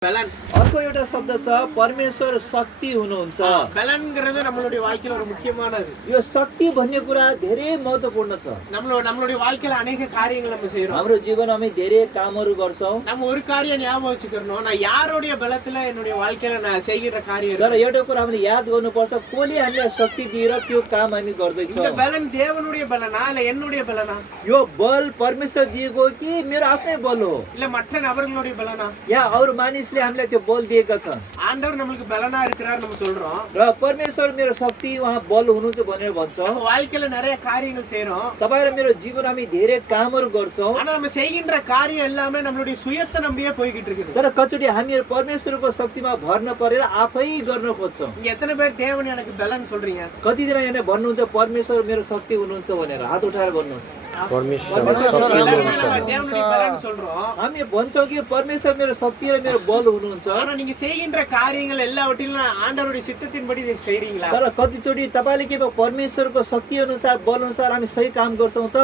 अर्को एउटा शब्द छ परमेश्वर शक्ति हुनुहुन्छ। பலன்ங்கிறது நம்மளுடைய வாழ்க்கையில ஒரு முக்கியமானது. यो शक्ति भन्ने कुरा धेरै महत्त्वपूर्ण छ। நம்மளுடைய வாழ்க்கையில अनेक காரியங்கள் நம்ம செய்றோம். हाम्रो जीवनमा हामी धेरै कामहरू गर्छौं। நம்ம ஒரு காரியம் ஞாபகம் வச்சுக்கறணும். நான் யாருடைய பலத்துல என்னுடைய வாழ்க்கையில நான் செய்கிற காரியம். तर एउटा कुरा हामीले याद गर्नुपर्छ कोले हामीलाई शक्ति दिएर त्यो काम हामी गर्दै छौं। இந்த பலன் தேவனுடைய பலனா இல்ல என்னுடைய பலனா? यो बल परमेश्वर दिएको कि मेरो आफ्नै बल हो? இல்ல மற்ற நபர்களுடைய பலனா? या अरु मानिसले हामीलाई त्यो बल दिएका छन्। ஆண்டவர் நமக்கு பலனா இருக்கிறார் நம்ம சொல்றோம். र परमेश्वर मेरो शक्ति उहाँ बल हुनुहुन्छ भनेर भन्छ। நம்ம வாழ்க்கையில நிறைய காரியங்கள் செய்றோம். तपाईं र मेरो जीवन हामी धेरै कामहरू गर्छौं। ஆனா நம்ம செய்கின்ற காரியம் எல்லாமே நம்மளுடைய சுயத்தை நம்பியே போயிட்டு இருக்குது. तर कचोटी हामीहरु परमेश्वरको शक्तिमा भर नपरेर आफै गर्न खोज्छौं। இங்க எத்தனை பேர் தேவன் எனக்கு பலன் சொல்றீங்க? कति जना यहाँ भन्नुहुन्छ परमेश्वर मेरो शक्ति हुनुहुन्छ भनेर हात उठाएर भन्नुस्। परमेश्वर शक्ति हुनुहुन्छ। தேவனுடைய பலன் சொல்றோம். हामी भन्छौं कि परमेश्वर मेरो शक्ति र मेरो बल हुनुहुन्छ। ஆனா நீங்க செய்கின்ற காரியங்கள் எல்லாவற்றிலும் ஆண்டவருடைய சித்தத்தின்படி செய்றீங்களா? तर कतिचोटी तपाईले के परमेश्वरको शक्ति अनुसार बल अनुसार हामी सही काम गर्छौं त?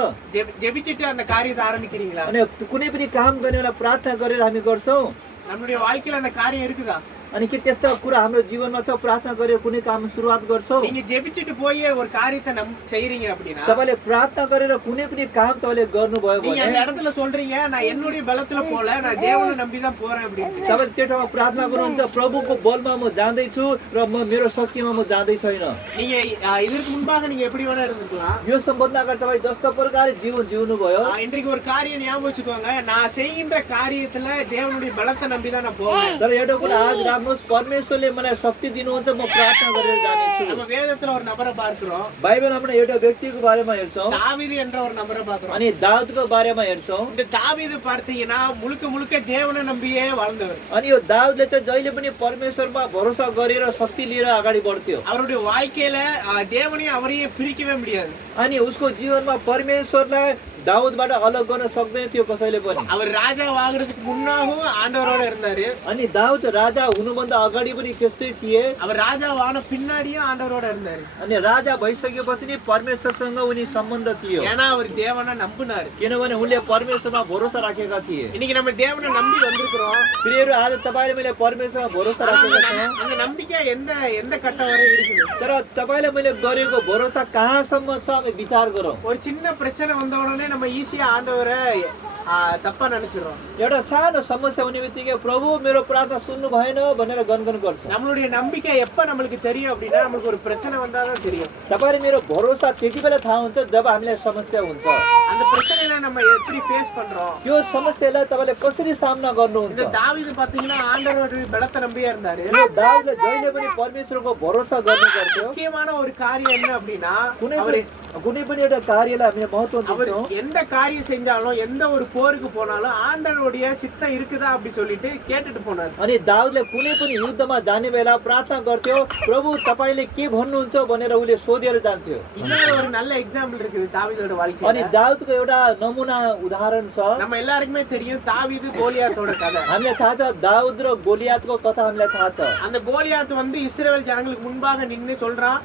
ஜெபிச்சிட்டு அந்த காரியத்தை ஆரம்பிக்கிறீங்களா? अनि कुनै पनि काम गर्ने बेला प्रार्थना गरेर हामी गर्छौं। நம்மளுடைய வாழ்க்கையில அந்த காரியம் இருக்குதா? अनि के त्यस्ता कुरा हाम्रो जीवनमा छ प्रार्थना गरेर कुनै काम सुरुवात गर्छौं? நீங்க ஜெபிச்சிட்டு போய் ஒரு காரியத்தை செய்றீங்க அப்படினா तपाईले प्रार्थना गरेर कुनै पनि काम तपाईले गर्नुभयो நீங்க அந்த भने இடத்துல சொல்றீங்க நான் என்னுடைய பலத்துல போல நான் தேவனை நம்பி தான் போறேன் அப்படின்னு. तपाईले त्यो ठाउँमा प्रार्थना गर्नुहुन्छ प्रभुको बलमा म जाँदै छु र म मेरो शक्तिमा म जाँदै छैन। நீங்க இதற்கு முன்பாக நீங்க எப்படி வேணா இருந்துக்கலாம். यो सम्बन्धमा अगाडि तपाई जस्तो प्रकारले जीवन जिउनु भयो। இன்றைக்கு ஒரு காரியம் ஞாபகம் வச்சுக்கோங்க. நான் செய்கின்ற காரியத்துல தேவனுடைய பலத்தை நம்பி தான் நான் போவேன். तर एउटा कुरा आज राख्नुस् परमेश्वरले मलाई शक्ति दिनुहुन्छ म प्रार्थना गरेर जाने छु। நம்ம வேதத்துல ஒரு நபரை பார்க்கிறோம். बाइबलमा पनि एउटा व्यक्तिको बारेमा हेर्छौं। தாவீது என்ற ஒரு நபரை பார்க்கிறோம். अनि दाऊदको बारेमा हेर्छौं। இந்த தாவீது பார்த்தீங்கன்னா முழுக்க முழுக்க தேவனை நம்பியே வாழ்ந்தவர். अनि यो दाऊदले चाहिँ जहिले पनि परमेश्वरमा भरोसा गरेर शक्ति लिएर अगाडि बढ्थ्यो। அவருடைய வாழ்க்கையில தேவனையும் அவரையும் பிரிக்கவே முடியாது. अनि उसको जीवनमा परमेश्वरलाई दाऊदबाट अलग गर्न सक्दैन थियो कसैले पनि। அவர் ராஜா ஆகிறதுக்கு முன்னாகவும் ஆண்டவரோட இருந்தாரு. अनि दाऊद राजा हुनुभन्दा अगाडि पनि त्यस्तै थिए। அவர் ராஜா ஆன பின்னாடியும் ஆண்டவரோட இருந்தாரு. अनि राजा भइसकेपछि नि परमेश्वरसँग उनी सम्बन्ध थियो। ஏன்னா அவர் தேவனை நம்பினார். किनभने उनले परमेश्वरमा भरोसा राखेका थिए। இன்னைக்கு நம்ம தேவனை நம்பி வந்திருக்கிறோம். प्रियहरू आज तपाईले मैले परमेश्वरमा भरोसा राखेका छौं। அந்த நம்பிக்கை எந்த கட்டம் வரை இருக்குது? तर तपाईले मैले गरेको भरोसा कहाँसम्म छ हामी विचार गरौँ। ஒரு சின்ன பிரச்சனை வந்த உடனே நம்ம ஈஸியா ஆண்டவரை தப்பா நினைச்சிரோம். एउटा सानो समस्या हुने बित्तिकै प्रभु मेरो प्रार्थना सुन्नु भएन भनेर गनगन गर्छ। நம்மளுடைய நம்பிக்கை எப்ப நமக்கு தெரியும் அப்படின்னா நமக்கு ஒரு பிரச்சனை வந்தாதான் தெரியும். तपाईले मेरो भरोसा त्यति बेला थाहा हुन्छ जब हामीलाई समस्या हुन्छ। அந்த பிரச்சனையை நம்ம எப்படி ஃபேஸ் பண்றோம்? त्यो समस्यालाई तपाईले कसरी सामना गर्नुहुन्छ? இந்த தாவீது பாத்தீங்கன்னா ஆண்டவருடைய பலத்தை நம்பியே இருந்தாரு. यो दाऊदले जहिले पनि परमेश्वरको भरोसा गर्ने गर्थ्यो। முக்கியமான ஒரு காரியம் என்ன அப்படின்னா कुनै पनि एउटा कार्यलाई हामीले महत्त्व அவர் दिन्छौं। எந்த காரியம் செஞ்சாலும் எந்த ஒரு போருக்கு போனாலும் ஆண்டவருடைய சித்தம் இருக்குதா அப்படி சொல்லிட்டு கேட்டுட்டு போனார். अनि दाऊदले कुनै पनि युद्धमा जाने बेला प्रार्थना गर्थ्यो प्रभु तपाईले के भन्नुहुन्छ भनेर उले सोधेर जान्थ्यो। இன்னொரு ஒரு நல்ல எக்ஸாம்பிள் இருக்குது தாவீதோட अनि வாழ்க்கையில. दाऊदको एउटा नमुना उदाहरण छ। நம்ம எல்லாருக்குமே தெரியும் தாவீது கோலியாத்தோட கதை. हामीलाई थाहा छ दाऊद र गोलियातको कथा हामीलाई थाहा छ। அந்த கோலியாத் வந்து இஸ்ரவேல் ஜனங்களுக்கு முன்பாக நின்னு சொல்றான்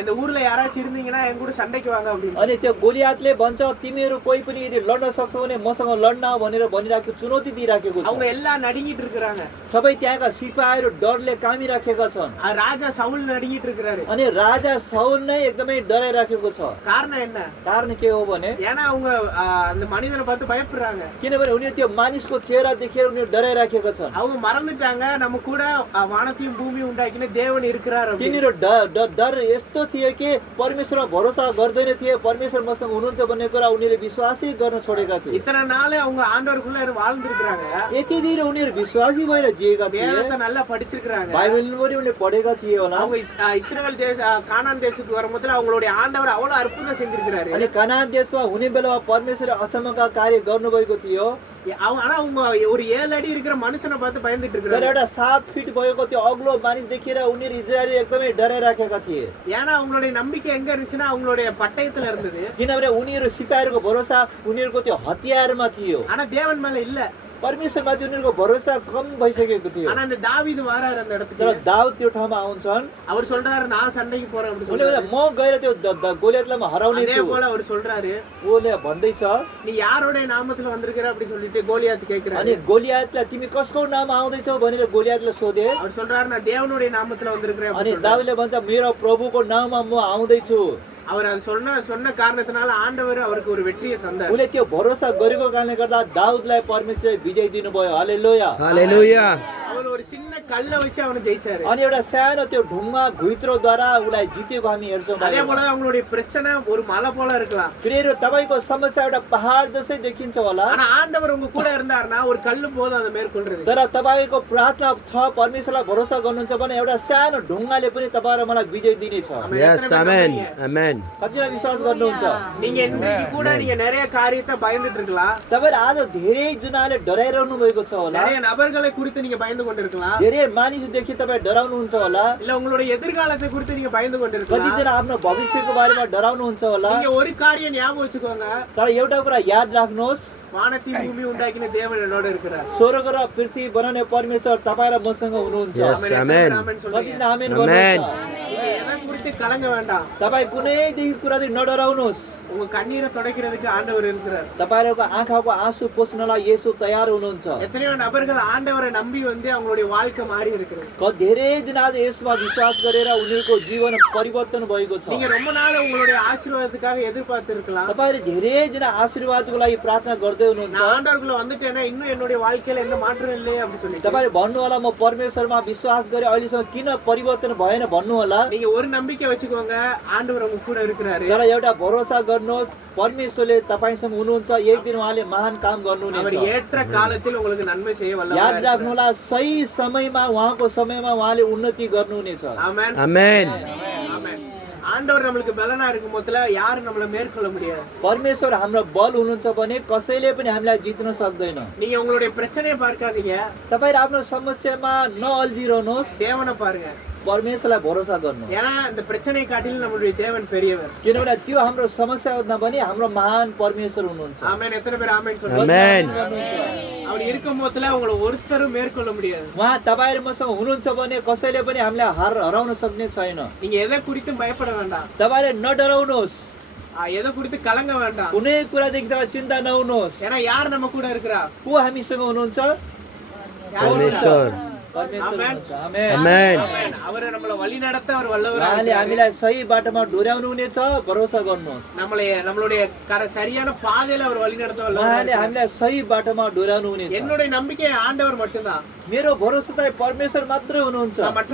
இந்த ஊர்ல யாராச்சும் இருந்தீங்கன்னா என் கூட சண்டைக்கு வாங்க அப்படின்னு. अनि त्यो गोलियातले भन्छ तिमीहरू कोही पनि यदि लड्न सक्छौ भने मसँग लड्न भनेर भनिराखेको चुनौती दिइराखेको छ। அவங்க எல்லாம் नडिங்கிட்டு இருக்காங்க. सबै त्यहाँका सिपाहीहरू डरले कामिराखेका छन्। ராஜா சவுல் नडिங்கிட்டு இருக்காரு. अनि राजा साउल नै एकदमै डराइराखेको छ। காரணம் என்ன? कारण के हो भने ஏன்னா அவங்க அந்த மனிதனை பார்த்து பயப்படுறாங்க. किनभने उनीहरू त्यो मानिसको चेहरा देखेर उनीहरू डराइराखेका छन्। அவங்க मறந்துட்டாங்க நம்ம கூட வானத்தையும் பூமியும் உண்டாக்கின தேவன் இருக்கிறார் அப்படின்னு. तिनीहरू डर यस्तो थियो कि परमेश्वरमा भरोसा गर्दैन थिए परमेश्वर मसँग हुनुहुन्छ भन्ने कुरा उनीहरूले विश्वासै गर्न छोडेका थिए। இத்தனை நாள் அவங்க ஆண்டவருக்குள்ள வாழ்ந்திருக்காங்க. यति दिन उनीहरू विश्वासी भएर जिएका थिए। வேதத்தை நல்லா படிச்சிருக்காங்க. बाइबल पनि उनीहरूले पढेका थिए होला। அவங்க இஸ்ரவேல் கானான் தேசத்துக்கு வரும்போது அவங்களுடைய ஆண்டவர் அவ்வளவு அற்புதம் செஞ்சிருக்காரு. अनि कानान देशमा हुने बेलामा परमेश्वरले अचम्मका कार्य गर्नुभएको थियो। ஆனா அவங்க ஒரு 7 அடி இருக்கிற மனுஷனை பார்த்து பயந்துட்டு तर இருக்காங்க. एउटा 7 फिट भएको त्यो अग्लो मानिस देखेर उनीहरू इजरायली एकदमै डराइराखेका थिए। ஏன்னா அவங்களுடைய நம்பிக்கை எங்க இருந்துச்சுன்னா அவங்களுடைய பட்டயத்துல இருந்தது. किनभने उनीहरू सिपाहीहरूको भरोसा उनीहरूको त्यो हतियारमा थियो। ஆனா தேவன் மேல இல்ல. परमेश्वरमाथि उनीहरूको भरोसा कम भइसकेको थियो। ஆனா அந்த தாவீது வராரு அந்த तर இடத்துக்கு. दाउद त्यो ठाउँमा आउँछन्, அவர் சொல்றாரு நான் சண்டைக்கு போறேன் அப்படி उनले சொல்றாரு. भन्दा, म गएर त्यो गोलियतलाई म हराउने அதே छु। போல அவர் சொல்றாரு उसले भन्दैछ, நீ யாரோட நாமத்துல வந்திருக்கிற அப்படி சொல்லிட்டு கோலியாத் கேக்குறாரு. अनि गोलियतलाई तिमी कसको नाम आउँदैछौ भनेर गोलियतले सोधे। அவர் சொல்றாரு நான் தேவனுடைய நாமத்துல வந்திருக்கிறேன் अनि அப்படி சொல்றாரு. दाउदले भन्छ, मेरो प्रभुको नाममा म आउँदैछु। அவர் அது சொன்ன காரணத்தினால ஆண்டவர் அவருக்கு ஒரு வெற்றியை தந்தார். उसले त्यो भरोसा गरेको कारणले गर्दा दाउदलाई परमेश्वरले विजय दिनुभयो। हालेलुया। Hallelujah. அவர் ஒரு சின்ன கல்லை வச்சு அவனை ஜெயிச்சாரு. अनि एउटा सानो त्यो ढुङ्गा घुइत्रोद्वारा उसलाई जितेको हामी हेर्छौँ। அதே போல அவங்களுடைய பிரச்சனை ஒரு மலை போல இருக்கலாம். प्रियहरू, तपाईँको समस्या एउटा पहाड जस्तै देखिन्छ होला, ஆனா ஆண்டவர் உங்க கூட இருந்தாருன்னா ஒரு கல்லு போதும் அதை மேற்கொள்றது. तर तपाईँको प्रार्थना छ, परमेश्वरलाई भरोसा गर्नुहुन्छ भने एउटा सानो ढुङ्गाले पनि तपाईँ र मलाई विजय दिनेछ। Yes, amen. Amen. कतिजना विश्वास गर्नुहुन्छ? நீங்க இன்னைக்கு கூட நீங்க நிறைய காரியத்தை பயந்துட்டு இருக்கலாம். तपाईँहरू आज धेरै जनाले डराइरहनु भएको छ होला, நிறைய நபர்களை குறித்து நீங்க பயந்து கொண்டிருக்கலாம். धेरै मानिसदेखि तपाईँ डराउनुहुन्छ होला, இல்ல உங்களுடைய எதிர்காலத்தை குறித்து நீங்க பயந்து கொண்டிருக்கலாம். कतिजना आफ्नो भविष्यको बारेमा डराउनुहुन्छ होला। நீங்க ஒரு காரியம் ஞாபகம் வச்சுக்கோங்க, तर एउटा कुरा याद राख्नुहोस्, வானத்தையும் பூமி உண்டாக்கின தேவன் என்னோட இருக்கிறார். स्वर्ग र पृथ्वी बनाउने परमेश्वर तपाईँ र मसँग हुनुहुन्छ। Yes, amen. ஆமென் சொல்லுங்க. कतिजना आमेन Amen. भन्नुहुन्छ? நீங்க எதை குறித்து கலங்க வேண்டாம். तपाईँ कुनैदेखि कुरादेखि नडराउनुहोस्। உங்க கண்ணீரை துடைக்கிறதுக்கு ஆண்டவர் இருக்கிறார். तपाईहरूको आँखाको आँसु पोस्नलाई येशू तयार हुनुहुन्छ। எத்தனையோ நபர்கள் ஆண்டவரை நம்பி வந்து அவங்களுடைய வாழ்க்கை மாறி இருக்கிறது. धेरै जना आज यसमा विश्वास गरेर उनीहरूको जीवन परिवर्तन भएको छ। நீங்க ரொம்ப நாள் உங்களுடைய ஆசீர்வாதத்துக்காக எதிர்பார்த்து இருக்கலாம். तपाईहरु धेरै जना आशीर्वादको लागि प्रार्थना गर्दै हुनुहुन्छ। நான் ஆண்டவருக்குள்ள வந்துட்டேன்னா இன்னும் என்னுடைய வாழ்க்கையில எந்த மாற்றம் இல்லையே அப்படி சொல்லி तपाईहरु भन्नु होला, म परमेश्वरमा विश्वास गरे अहिलेसम्म किन परिवर्तन भएन भन्नु होला। நீங்க ஒரு நம்பிக்கை வச்சுக்கோங்க, ஆண்டவர் உங்க கூட இருக்கிறாரு. तर एउटा भरोसा गर्नुहोस्, परमेश्वरले तपाईसँग हुनुहुन्छ। एक दिन उहाँले महान काम அவர் गर्नुहुनेछ। ஏற்ற காலத்தில் உங்களுக்கு நன்மை செய்ய याद வல்லவராக राख्नु होला, सही समयमा उहाँको समयमा उहाँले उन्नति गर्नुहुनेछ। ஆமென். Amen. ஆமென். ஆண்டவர் நம்மளுக்கு பலனா இருக்கும் போதுல யாரும் நம்மள மேற்கொள்ள முடியாது. परमेश्वर हाम्रो बल हुनुहुन्छ भने कसैले पनि हामीलाई जित्न सक्दैन। நீங்க உங்களுடைய பிரச்சனையை பார்க்காதீங்க, तपाईहरु आफ्नो समस्यामा नअल्झिरहनुहोस्, தேவனை பாருங்க. परमेश्वरलाई भरोसा गर्नुहोस्। ஏன்னா இந்த பிரச்சனையை காட்டிலும் நம்மளுடைய தேவன் பெரியவர். किनभने त्यो हाम्रो समस्या भन्दा पनि हाम्रो महान परमेश्वर हुनुहुन्छ। ஆமென். எத்தனை பேர் ஆமென் சொல்றாங்க? Amen. அவர் இருக்கும் போதுல உங்களை ஒருத்தரும் மேற்கொள்ள முடியாது. उहाँ तपाईहरु मसँग हुनुहुन्छ भने कसैले पनि हामीलाई हराउन सक्ने छैन। நீங்க எதை குறித்து பயப்பட வேண்டாம். तपाईले नडराउनुहोस्, எதை குறித்து கலங்க வேண்டாம். कुनै कुरादेखि तपाईँ चिन्ता नहुनुहोस्। ஏன்னா யார் நம்ம கூட இருக்கிறா? को हामीसँग हुनुहुन्छ? Permeshwar. परमेश्वर आमेन। हुनुहुन्छ। आमेन। Amen. ஆமென். அவரை நம்மள வழி நடத்த அவர் வல்லவராக उहाँले இருக்கிறார். हामीलाई सही बाटोमा डोर्याउनु हुनेछ, भरोसा गर्नुहोस्। நம்மளுடைய சரியான பாதையில அவர் வழி நடத்த उहाँले வல்லவராக हामीलाई सही बाटोमा डोर्याउनु हुनेछ। என்னுடைய நம்பிக்கை ஆண்டவர் மட்டும்தான். मेरो भरोसा चाहिँ परमेश्वर मात्रै हुनुहुन्छ। நான் மற்ற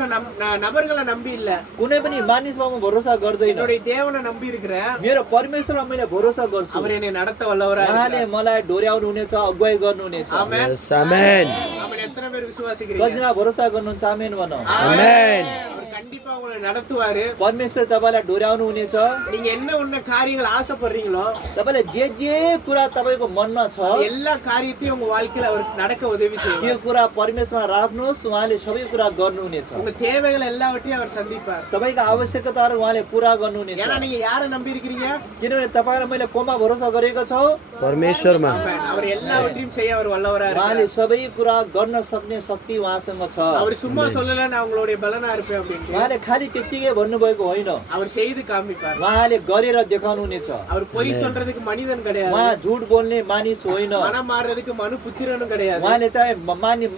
நபர்களை நம்பி இல்ல, कुनै पनि मानिसमा म भरोसा गर्दैन। என்னுடைய தேவனை நம்பி இருக்கிறேன். मेरो परमेश्वरमा मैले भरोसा गर्छु। அவர் என்னை நடத்த வல்லவராக उहाँले இருக்கிறார். मलाई डोर्याउनु हुनेछ, अगुवाई गर्नु हुनेछ। ஆமென். Yes, amen. ஆமென். எத்தனை பேர் விசுவாசிக்கிறீங்க? कतिजना भरोसा गर्नुहुन्छ? आमेन भनौँ। Amen. அவர் கண்டிப்பா உங்களை நடத்துவாரு. परमेश्वर तपाईलाई डोर्याउनु हुनेछ। நீங்க என்ன காரியங்கள் ஆசைப்படுறீங்களோ तपाईले जे कुरा तपाईको मनमा छ எல்லா காரியத்தையும் உங்க வாழ்க்கையில அவர் நடக்க உதவி त्यो செய்வார். कुरा परमेश्वरमा राख्नुहोस्, उहाँले सबै कुरा गर्नुहुनेछ। உங்க தேவைகள் எல்லாவற்றையும் அவர் சந்திப்பார். तपाईको आवश्यकताहरू उहाँले पूरा गर्नुहुनेछ। ஏன்னா நீங்க யாரை நம்பி இருக்கிறீங்க? किनभने तपाईँ र मैले कोमा भरोसा गरेको छौँ? परमेश्वरमा। ஆமென். அவர் எல்லாவற்றையும் செய்ய அவர் வல்லவராக उहाँले இருக்கிறார். सबै कुरा गर्न सक्ने शक्ति उहाँसँग छ। அவர் சும்மா சொல்லல நான் உங்களுடைய பலனா இருப்பேன் அப்படின்னு. उहाँले खालि त्यत्तिकै भन्नुभएको होइन, அவர் செய்து காமிப்பார். उहाँले गरेर देखाउनु हुनेछ। அவர் பொய் சொல்றதுக்கு மனிதன் கிடையாது. उहाँ झुट बोल्ने मानिस होइन। மனம் மாறுறதுக்கு மனு புத்திரனும் கிடையாது. उहाँले चाहिँ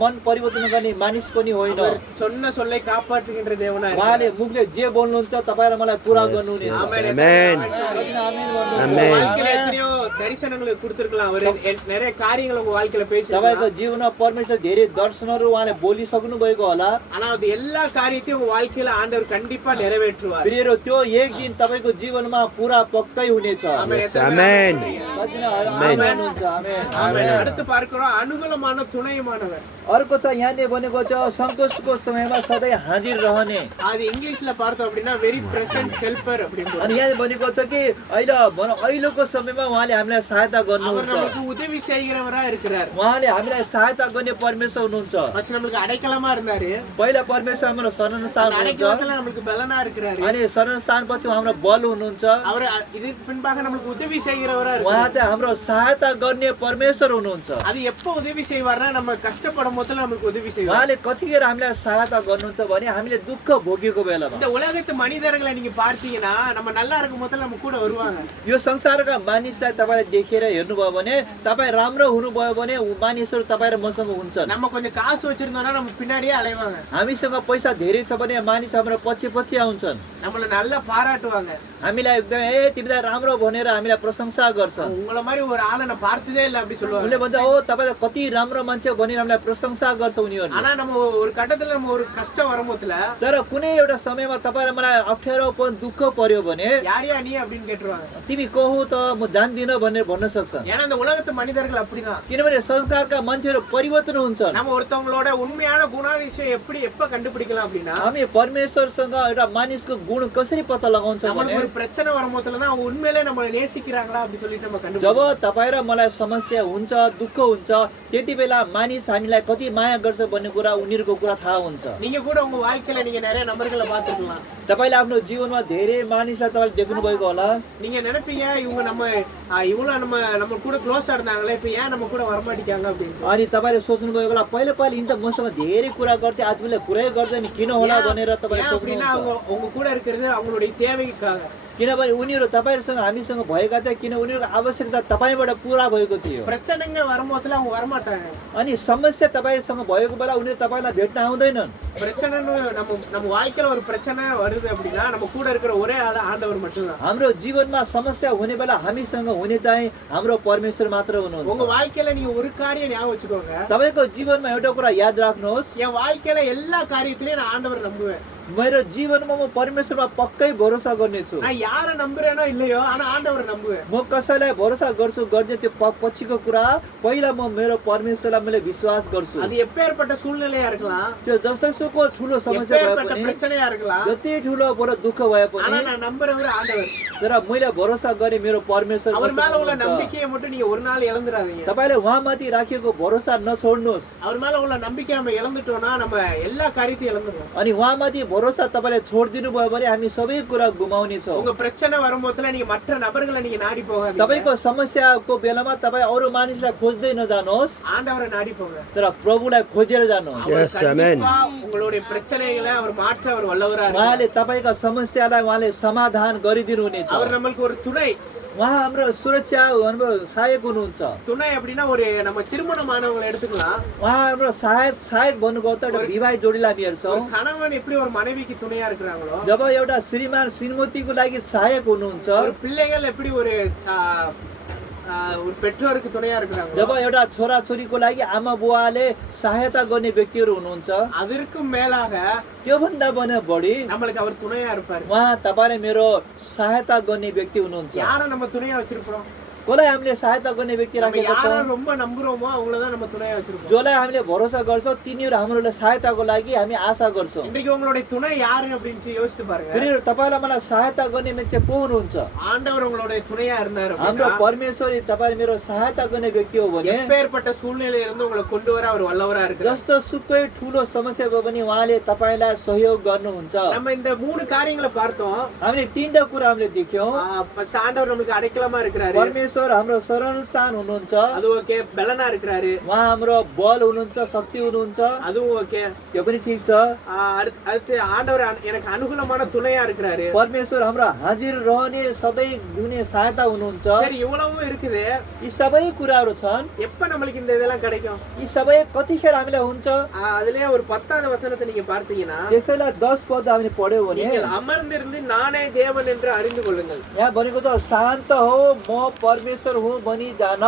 मन परिवर्तन गर्ने मानिस पनि होइन। அவர் சொன்ன சொல்லை காப்பாற்றுகின்ற தேவனா இருக்கிறார். उहाँले मुखले जे बोल्नुहुन्छ तपाईँ र मलाई पुरा गर्नुहुनेछ। Yes. ஆமென். Amen. कतिजना आमेन भन्नुहुन्छ? Amen. வாழ்க்கையில எத்தனையோ தரிசனங்களை கொடுத்திருக்கலாம். அவர் நிறைய காரியங்கள் உங்க வாழ்க்கையில तपाईको பேசிருக்கலாம். जीवनमा परमेश्वर धेरै दर्शनहरू उहाँले बोलिसक्नु भएको होला। ஆனா அது எல்லா காரியத்தையும் உங்க வாழ்க்கையில ஆண்டவர் கண்டிப்பா நிறைவேற்றுவார். प्रियहरू, त्यो एक दिन तपाईको जीवनमा पुरा पक्कै हुनेछ। ஆமென். Yes, amen. कतिजना Amen. आमेन हुन्छ? आमेन। ஆமென். அடுத்து பார்க்கிறோம் அனுகூலமான துணையுமானவர். अर्को छ यहाँले भनेको छ सङ्कटको समयमा सधैँ हाजिर रहने। அது इङ्ग्लिஷ்ல பார்த்தோம் அப்படின்னா வெரி प्रेजेंट हेल्पर அப்படின்னு अनि यहाँ भनेको छ कि अहिलेको समयमा उहाँले हामीलाई सहायता அவர் गर्नुहुन्छ। நமக்கு உதவி செய்கிறவரா இருக்கிறார். उहाँले हामीलाई सहायता गर्ने परमेश्वर हुनुहुन्छ। ஃபர்ஸ்ட் நமக்கு அடைக்கலமா இருந்தாரு. पहिला परमेश्वर हाम्रो शरण स्थान அந்த அடைக்கலத்துல நமக்கு பலனா இருக்கிறாரு. अनि शरण स्थानपछि हाम्रो बल हुनुहुन्छ। அவர் இதுக்கு பின்பாக நமக்கு உதவி செய்கிறவரா उहाँ இருக்காரு. चाहिँ हाम्रो सहायता गर्ने परमेश्वर हुनुहुन्छ। அது எப்ப உதவி செய்வார்னா நம்ம கஷ்டப்படும் போதுல நமக்கு உதவி செய்வார். उहाँले कतिखेर हामीलाई सहायता गर्नुहुन्छ भने हामीले दुःख भोगेको बेलामा। இந்த उலகத்து மனிதர்களை நீங்க பார்த்தீங்கன்னா நம்ம நல்லா இருக்கும் போதுல நம்ம கூட வருவாங்க. यो संसारका मानिसलाई तपाईले देखेर हेर्नुभयो भने तपाई राम्रो हुनुभयो भने मानिसहरू तपाई र मसँग हुन्छन्। நம்ம கொஞ்சம் காசு வச்சிருந்தோம்னா நம்ம பின்னாடியே அலைவாங்க. हामीसँग पैसा धेरै छ भने मानिस हाम्रो पछि पछि आउँछन्। நம்மள நல்லா பாராட்டுவாங்க. हामीलाई एकदम तिमीलाई राम्रो भनेर हामीलाई प्रशंसा गर्छन्। உங்கள மாதிரி ஒரு ஆளை நான் பார்த்ததே இல்ல அப்படி சொல்லுவாங்க. उनले भन्छ ओ तपाईले कति राम्रो मान्छे भनेर हामीलाई प्रशंसा गर्छ उनीहरूले। ஆனா நம்ம ஒரு கட்டத்துல நம்ம ஒரு கஷ்டம் வரும்போதுல तर कुनै एउटा समयमा तपाईँ र मलाई अप्ठ्यारोपन दुःख पर्यो भने யாரையா நீ அப்படின்னு கேட்டுருவாங்க. तिमी को हो त म जान्दिन भनेर भन्न सक्छन्। ஏன்னா இந்த உலகத்து மனிதர்கள் அப்படிதான். किनभने संसारका मान्छेहरू परिवर्तन हुन्छन्। நம்ம ஒருத்தவங்களோட உண்மையான குணாதிசயம் எப்ப கண்டுபிடிக்கலாம் அப்படின்னா हामी परमेश्वरसँग एउटा मानिसको गुण कसरी पत्ता लगाउँछौँ भने நமக்கு ஒரு பிரச்சனை வரும்போதுல தான் அவங்க உண்மையிலே நம்மளை நேசிக்கிறாங்களா அப்படி சொல்லிட்டு நம்ம जब கண்டுபிடிக்கலாம். तपाईँ र मलाई समस्या हुन्छ दुःख हुन्छ त्यति बेला मानिस हामीलाई कति माया गर्छ भन्ने कुरा उनीहरूको कुरा थाहा हुन्छ। நீங்க கூட உங்க வாழ்க்கையில நீங்க நிறைய நபர்களை பார்த்துக்கலாம். तपाईँले आफ्नो जीवनमा धेरै मानिसलाई तपाईँले देख्नु भएको होला। நீங்க நினைப்பீங்க இவங்க இவ்வளவு நம்ம கூட க்ளோஸா இருந்தாங்களே இப்ப ஏன் நம்ம கூட வரமாட்டேங்காங்க அப்படின்னு. अनि तपाईँले सोच्नु भएको होला पहिला पहिला यिनी त मसँग धेरै कुरा गर्थे आजकल कुरै गर्दैन किन होला भनेर तपाईँले ஏன் அப்படின்னா सोच्नुहुन्छ। உங்க கூட இருக்கிறது அவங்களுடைய தேவைக்காக. किनभने उनीहरू तपाईँहरूसँग हामीसँग भएका थिए किन उनीहरूको आवश्यकता तपाईँबाट पुरा भएको थियो। பிரச்சனைங்க வரும்போதுல அவங்க வரமாட்டாங்க. अनि समस्या तपाईँसँग भएको बेला उनीहरू तपाईँलाई भेट्न आउँदैनन्। பிரச்சனைன்னு நம்ம வாழ்க்கையில ஒரு பிரச்சனை வருது அப்படின்னா நம்ம கூட இருக்கிற ஒரே ஆள் ஆண்டவர் மட்டும்தான். हाम्रो जीवनमा समस्या हुने बेला हामीसँग हुने चाहिँ हाम्रो परमेश्वर मात्र உங்க हुनुहुन्छ। வாழ்க்கையில நீங்க ஒரு காரியம் ஞாபகம் வச்சுக்கோங்க. तपाईँको जीवनमा एउटा कुरा याद राख्नुहोस्, என் வாழ்க்கையில எல்லா காரியத்திலயும் நான் ஆண்டவர் நம்புவேன். मेरो जीवनमा म परमेश्वरमा पक्कै भरोसा गर्नेछु। நான் யாரை நம்புறேனோ இல்லையோ ஆனா ஆண்டவர் நம்புவேன். म कसैलाई भरोसा गर्छु गर्ने त्यो पछिको कुरा पहिला म मेरो परमेश्वरलाई मैले विश्वास गर्छु। அது எப்பேற்பட்ட சூழ்நிலையா இருக்கலாம், त्यो जस्तोसुकै ठुलो समस्या भए எப்பேற்பட்ட पनि பிரச்சனையா இருக்கலாம், जति ठुलो बडो दुःख भए ஆனா पनि நான் நம்புறவர் ஆண்டவர். तर मैले भरोसा गरे मेरो परमेश्वर அவர் மேல உள்ள मसँग हुनुहुन्छ। நம்பிக்கையை மட்டும் நீங்க ஒரு நாள் இழந்துடாதீங்க. तपाईले उहाँमाथि राखेको भरोसा नछोड्नुहोस्। அவர் மேல உள்ள நம்பிக்கை நம்ம இழந்துட்டோம்னா நம்ம எல்லா காரியத்தையும் இழந்துடுவோம். अनि उहाँमाथि भरोसा तपाईले छोडिदिनु भयो भने हामी सबै कुरा गुमाउने छौँ। உங்க பிரச்சனை வரும்போதுல நீங்க மற்ற நபர்களை நீங்க நாடி போகாதீங்க. तपाईको समस्याको बेलामा तपाईँ अरू मानिसलाई खोज्दै नजानुहोस्, ஆண்டவரை நாடி போங்க. तर प्रभुलाई खोजेर जानुहोस्। அவர் Yes, amen. கண்டிப்பா உங்களுடைய பிரச்சனைகளை அவர் மாற்ற அவர் வல்லவரா இருக்கார். उहाँले तपाईँका समस्यालाई उहाँले समाधान गरिदिनु हुनेछ। அவர் நம்மளுக்கு ஒரு துணை. उहाँ हाम्रो सुरक्षा हाम्रो सहायक हुनुहुन्छ। துணை அப்படின்னா ஒரு நம்ம திருமணமானவங்களை எடுத்துக்கலாம். उहाँ हाम्रो सहायक भन्नुभयो त एउटा विवाहित जोडीलाई हामी हेर्छौँ। ஒரு கணவன் எப்படி ஒரு மனைவிக்கு துணையா இருக்கிறாங்களோ, जब एउटा श्रीमान श्रीमतीको लागि सहायक हुनुहुन्छ, ஒரு பிள்ளைகள் எப்படி ஒரு பெற்றோருக்கு துணையா இருக்கிறாங்களோ, जब एउटा छोरा छोरीको लागि आमा बुवाले सहायता गर्ने व्यक्तिहरू हुनुहुन्छ, அதற்கும் மேலாக त्योभन्दा पनि बढी நம்மளுக்கு அவர் துணையா இருப்பாரு. उहाँ तपाईँले मेरो सहायता गर्ने व्यक्ति हुनुहुन्छ। யாரை நம்ம துணையா வச்சிருப்போம்? कसलाई हामीले सहायता गर्ने व्यक्ति நம்ம राखेका யாரை छौँ, ரொம்ப நம்புறோமோ அவங்களதான் நம்ம துணையா வச்சிருப்போம். जसलाई हामीले भरोसा गर्छौँ तिनीहरू हाम्रो सहायताको लागि हामी आशा गर्छौँ। இன்றைக்கு உங்களுடைய துணை யாரு அப்படின்னு யோசித்து பாருங்க. फेरि तपाईँलाई मलाई सहायता गर्ने मान्छे को हुनुहुन्छ? ஆண்டவர் உங்களுடைய துணையா இருந்தாரு हाम्रो அப்படின்னா, परमेश्वर तपाईँले मेरो सहायता गर्ने व्यक्ति हो भने எப்பேற்பட்ட சூழ்நிலையில இருந்து உங்களை கொண்டு வர அவர் வல்லவரா இருக்கார். जस्तो सुकै ठुलो समस्या भयो भने उहाँले तपाईँलाई सहयोग गर्नुहुन्छ। நம்ம இந்த 3 காரியங்களை பார்த்தோம். हामीले तीनटा कुरा हामीले देख्यौँ। ஃபர்ஸ்ட் ஆண்டவர் நமக்கு அடைக்கலமா இருக்கிறாரு. परमेश्वर हाम्रो शरण स्थान हुनुहुन्छ, அது ஓகே. பெலனா இருக்கிறாரு, उहाँ हाम्रो बल हुनुहुन्छ, शक्ति हुनुहुन्छ, அதுவும் ஓகே. त्यो पनि ठिक छ। அடுத்து ஆண்டவர் எனக்கு அனுகூலமான துணையா இருக்கிறாரு. परमेश्वर हाम्रो हाजिर रहने सधैँ दिने सहायता हुनुहुन्छ। சரி, இவ்வளவும் இருக்குது. यी सबै कुराहरू छन्। எப்ப நம்மளுக்கு இந்த இதெல்லாம் கிடைக்கும்? यी सबै कतिखेर हामीलाई हुन्छ? அதுலயே ஒரு 10வது வசனத்தை நீங்க பார்த்தீங்கன்னா, त्यसैलाई 10 पद हामीले पढ्यौँ भने நீங்கள் அமர்ந்திருந்து நானே தேவன் என்று அறிந்து கொள்ளுங்கள். यहाँ भनेको छ शान्त हो म परमेश्वर हुँ भनी जान।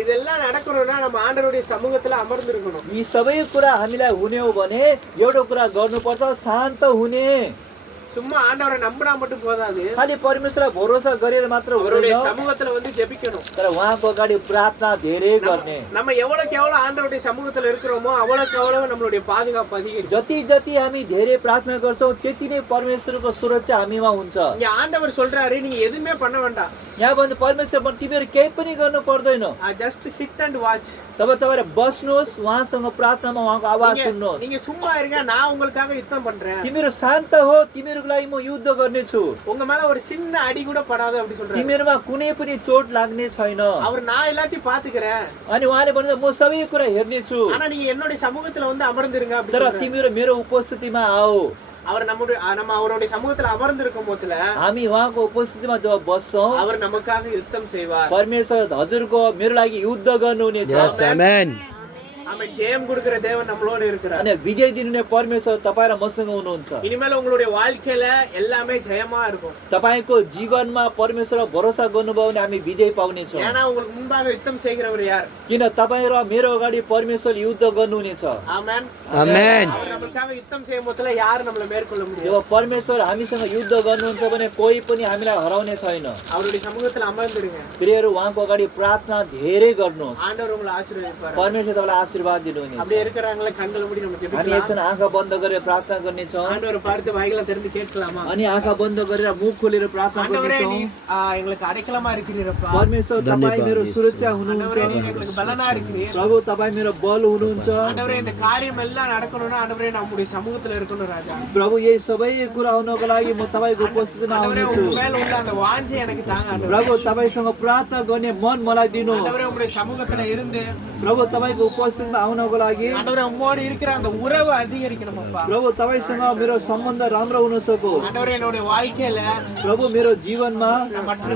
இதெல்லாம் நடக்கணும்னா நம்ம ஆண்டவருடைய சமூகத்துல அமர்ந்திருக்கணும். यी सबै कुरा हामीलाई हुने हो भने एउटा कुरा गर्नुपर्छ, शान्त हुने। சும்மா ஆண்டவரை நம்பினா மட்டும் போதாது, खालि परमेश्वरलाई भरोसा गरेर मात्र அவருடைய हुँदैन, சமூகத்துல வந்து ஜெபிக்கணும். तर उहाँको अगाडि प्रार्थना धेरै गर्ने। நம்ம எவ்வளவுக்கு எவ்வளவு ஆண்டவருடைய சமூகத்துல இருக்கிறோமோ அவ்வளவுக்கு அவ்வளவு நம்மளுடைய பாதுகாப்பு அதிகரிக்கும். जति जति हामी धेरै प्रार्थना गर्छौँ त्यति नै परमेश्वरको सुरक्षा हामीमा हुन्छ। இங்க ஆண்டவர் சொல்றாரு, நீங்க எதுவுமே பண்ண வேண்டாம், यहाँ भन्दा परमेश्वर तिमीहरू केही पनि गर्नु पर्दैन, ஜஸ்ட் சிட் அண்ட் வாட்ச். तब तपाईहरु बस्नुहोस्, उहाँसँग प्रार्थनामा उहाँको आवाज सुन्नुहोस्। நீங்க சும்மா இருங்க, நான் உங்களுக்காக யுத்தம் பண்றேன். तिमीहरू शान्त हो, तिमीहरूको लागि म युद्ध गर्नेछु। உங்க மேல ஒரு சின்ன அடி கூட படாது அப்படி சொல்றாரு. तिमीहरूमा कुनै पनि चोट लाग्ने छैन। அவர் நான் எல்லாத்தையும் பாத்துக்கிறேன். अनि उहाँले भन्नुहुन्छ म सबै कुरा हेर्नेछु। ஆனா நீங்க என்னோட சமூகத்துல வந்து அமர்ந்திருங்க அப்படி तर சொல்றாரு. तिमीहरू मेरो उपस्थितिमा आओ। அவர் நம்ம அவருடைய சமூகத்துல அமர்ந்திருக்கும் போதுல हामी उहाँको उपस्थितिमा जब बस्छौं, அவர் நமக்காக யுத்தம் செய்வார். परमेश्वर हजुरको मेरो लागि युद्ध गर्नुहुनेछ। Yes, amen. ஆமென். ஜெயம் கொடுக்கிற தேவன் நம்மளோட இருக்கிறார். अनि विजय दिनुहुने परमेश्वर तपाईँ र मसँग हुनुहुन्छ। இனிமேல் உங்களுடைய வாழ்க்கையில எல்லாமே ஜெயமா இருக்கும். तपाईको जीवनमा परमेश्वर भरोसा गर्नुभयो भने हामी विजय पाउनेछौँ। ஏன்னா உங்களுக்கு முன்பாக யுத்தம் செய்கிறவர் யார்? किन तपाईँ र मेरो अगाडि परमेश्वर युद्ध गर्नुहुनेछ। ஆமென். Amen. அவர் நமக்காக யுத்தம் செய்யும் போதுல யார் நம்மள மேற்கொள்ள முடியும்? जब परमेश्वर हामीसँग युद्ध गर्नुहुन्छ भने कोही पनि हामीलाई हराउने छैन। அவருடைய சமூகத்துல அமர்ந்திருங்க. प्रियहरू उहाँको अगाडि प्रार्थना धेरै गर्नुहोस्। ஆண்டவர் உங்களை ஆசீர்வதிப்பார். परमेश्वर तपाईँलाई आशीर्वाद दिनुहुनेछ। அப்படியே இருக்கிறாங்களே கண்களை மூடி நம்ம हामी ஜெபிக்கலாம். एकछिन आँखा बन्द गरेर प्रार्थना गर्नेछौँ। ஆண்டவரை பார்த்து வாய்களை திறந்து கேட்கலாமா? अनि आँखा बन्द गरेर मुख खोलेर प्रार्थना ஆண்டவரே गर्नेछौँ। நீ எங்களுக்கு அடைக்கலமா இருக்கிறீரப்பா. परमेश्वर तपाईँ मेरो सुरक्षा हुनुहुन्छ। ஆண்டவரே நீ எங்களுக்கு பலனா இருக்கிறீர். प्रभु तपाईँ मेरो बल हुनुहुन्छ। ஆண்டவரே இந்த காரியம் எல்லாம் நடக்கணும்னா ஆண்டவரே நம்முடைய சமூகத்துல இருக்கணும் ராஜா. प्रभु यही सबै कुरा हुनको लागि म तपाईको उपस्थितिमा ஆண்டவரே आउनेछु। உங்க மேல உள்ள அந்த வாஞ்சை எனக்கு தாங்க ஆண்டவரே. प्रभु तपाईसँग प्रार्थना गर्ने मन मलाई दिनु। ஆண்டவரே உங்களுடைய சமூகத்துல இருந்து प्रभु तपाईको उपस्थितिमा आउनको लागि ஆண்டவரே உம்மோடு இருக்கிற அந்த உறவு அதிகரிக்கணும் அப்பா. प्रभु तपाईसँग मेरो सम्बन्ध राम्रो हुन सकोस्। ஆண்டவரே என்னுடைய வாழ்க்கையில प्रभु मेरो जीवनमा நான் மற்ற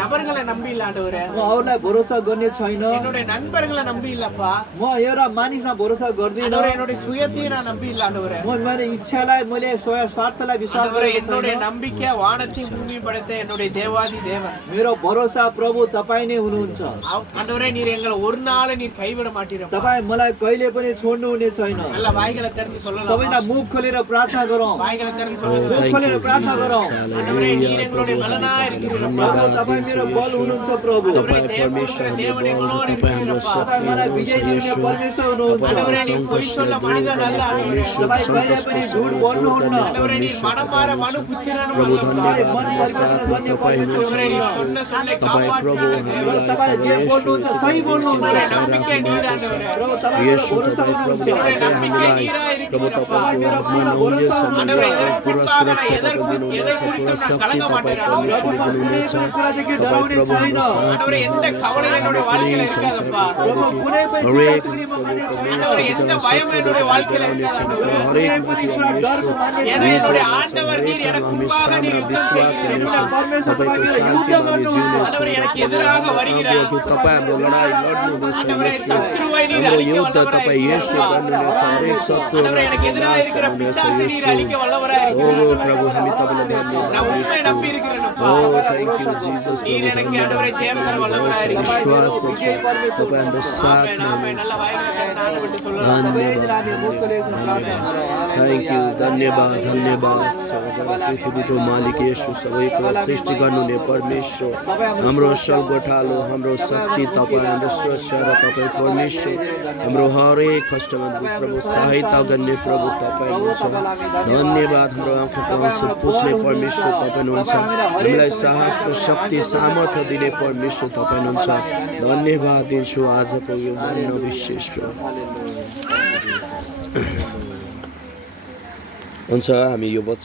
நபர்களை நம்பி இல்ல ஆண்டவரே. म अरूलाई भरोसा गर्ने छैन। என்னுடைய நண்பர்களை நம்பி இல்லப்பா. म एउटा मानिसमा भरोसा गर्दिन। ஆண்டவரே என்னுடைய சுயத்தை நான் நம்பி இல்ல ஆண்டவரே. म मेरो इच्छालाई मैले स्वार्थलाई विश्वास ஆண்டவரே गरेको என்னுடைய छैन। நம்பிக்கை வானத்தையும் பூமியும் படைத்த என்னுடைய தேவாதி தேவன். मेरो भरोसा प्रभु तपाईँ नै हुनुहुन्छ। ஆண்டவரே நீர் எங்களை ஒரு நாள் நீர் கைவிட மாட்டீரப்பா. तपाईँ मलाई कहिले पनि छोड्नु हुने छैन। நல்ல வாய்களை திறந்து சொல்லலாம். सबैलाई मुख खोलेर प्रार्थना गरौँ। வாய்களை திறந்து Oh, சொல்லலாம். मुख thank खोलेर you, प्रार्थना Jesus. गरौँ। ஆண்டவரே நீர் Hallelujah. எங்களுடைய प्रभु பலனா हामीलाई இருக்கிறீரப்பா. प्रभु धन्यवाद तपाईँ मेरो दिन्छौँ बल येशू। हुनुहुन्छ प्रभु। तपाईँ परमेश्वर हाम्रो बल हो, तपाईँ हाम्रो शक्ति मलाई हुनुहुन्छ विजय दिने येशू। परमेश्वर हुनुहुन्छ। तपाईँ सङ्कटलाई दूर गर्ने परमेश्वर, तपाईँ कहिले सङ्कटको पनि झुट समय दूर बोल्नुहुन्न। गर्ने ஆண்டவரே நீர் परमेश्वर மனமார तपाईँ மனு हुनुहुन्छ। புத்திரனும் प्रभु அல்லவா. धन्यवाद हाम्रो साथमा तपाईँ हुनुहुन्छ ஆண்டவரே நீர் येशू। சொன்ன சொல்லை तपाईँ प्रभु காப்பாற்றுகிற தேவன். हामीलाई तपाईँले जे तपाईँ बोल्नुहुन्छ येशू सही यति बोल्नुहुन्छ। बेसी नम्बिकै बचाइराख्नु निर भएको छ। आண்டவரே. प्रभु तपाईँ येशू मेरो भरोसा तपाईँ प्रभु हुनुहुन्छ। अझै हामीलाई प्रभु तपाईँको हातमा नहुन्जेलसम्म आண்டவரே येशू पुरा குறிப்பாக सुरक्षा எதை तपाईँ दिनुहुनेछ, குறித்தும் पुरा நான் शक्ति கலங்க तपाईँ மாட்டேன். परमेश्वरले दिनुहुनेछ। कुरादेखि तपाईँ डराउने प्रभु छैन। हाम्रो साथमा ஆண்டவரே எந்த हुनुहुनेछ। கவலையும் என்னுடைய வாழ்க்கையில कुनै இருக்காதப்பா. प्रभु संसारको कुनै पनि हरेक चिन्ता प्रभु गर्ने ஆண்டவரே परमेश्वरले எந்த तपाईँ பயமும் என்னுடைய शत्रुले வாழ்க்கையில डराउनेछ। இருக்காது तपाईँ ஆண்டவரே. हरेक माथि येशू என்னுடைய विजय ஆண்டவர் गर्छ। நீர் हरेक எனக்கு हामी முன்பாக सामना நீர் யுத்தம் विश्वास செய்கிறீர்கள். गर्नेछौँ। तपाईँको शान्तिमा हामी जिउनेछौँ। ஆண்டவரே எனக்கு எதிராக வருகிறார். अघि तपाईँ हाम्रो लडाइँ लड्नुहुनेछ ஆண்டவரே येशू। சத்துருவை நீர் हाम्रो அழிக்க युद्ध வல்லவராய் तपाईँ येशू இருக்கிறீர். गर्नुहुनेछ। हरेक शत्रुहरूलाई ஆண்டவரே எனக்கு எதிராக नाश இருக்கிற गर्नुहुनेछ பிசாசை நீர் येशू। அழிக்க வல்லவராய் ओ இருக்கிறீர். प्रभु हामी तपाईँलाई நான் धन्यवाद உண்மை येशू। நம்பி இருக்கிறேன்ப்பா. ओ थ्याङ्क यू जिजस நீர் प्रभु எனக்கு ஆண்டவரே धन्यवाद। ஜெயம் தர वल्लभराய் हामी இருக்கிறீர். विश्वास गर्छौँ तपाईँ हाम्रो साथमा ஆமென். हुनुहुन्छ। நல்ல வாய்களை திறந்து ஆண்டவர்கிட்ட சொல்லலாம். थ्याङ्क यू धन्यवाद धन्यवाद सगोदर पृथ्वीको मालिक येशू सबैको सृष्टि गर्नुहुने परमेश्वर हाम्रो असल गोठालो हाम्रो शक्ति तपाईँ हाम्रो सुरक्षा र तपाईँ परमेश्वर हाम्रो हरेक कष्टमा प्रभु सहायता गर्ने प्रभु तपाईँ हुनुहुन्छ। धन्यवाद हाम्रो आँखाको आँसु पुछ्ने परमेश्वर तपाईँ हुनुहुन्छ। हामीलाई साहस र शक्ति सामर्थ्य दिने परमेश्वर तपाईँ हुनुहुन्छ। धन्यवाद दिन्छु आजको यो मन्न विशेष हुन्छ। हामी यो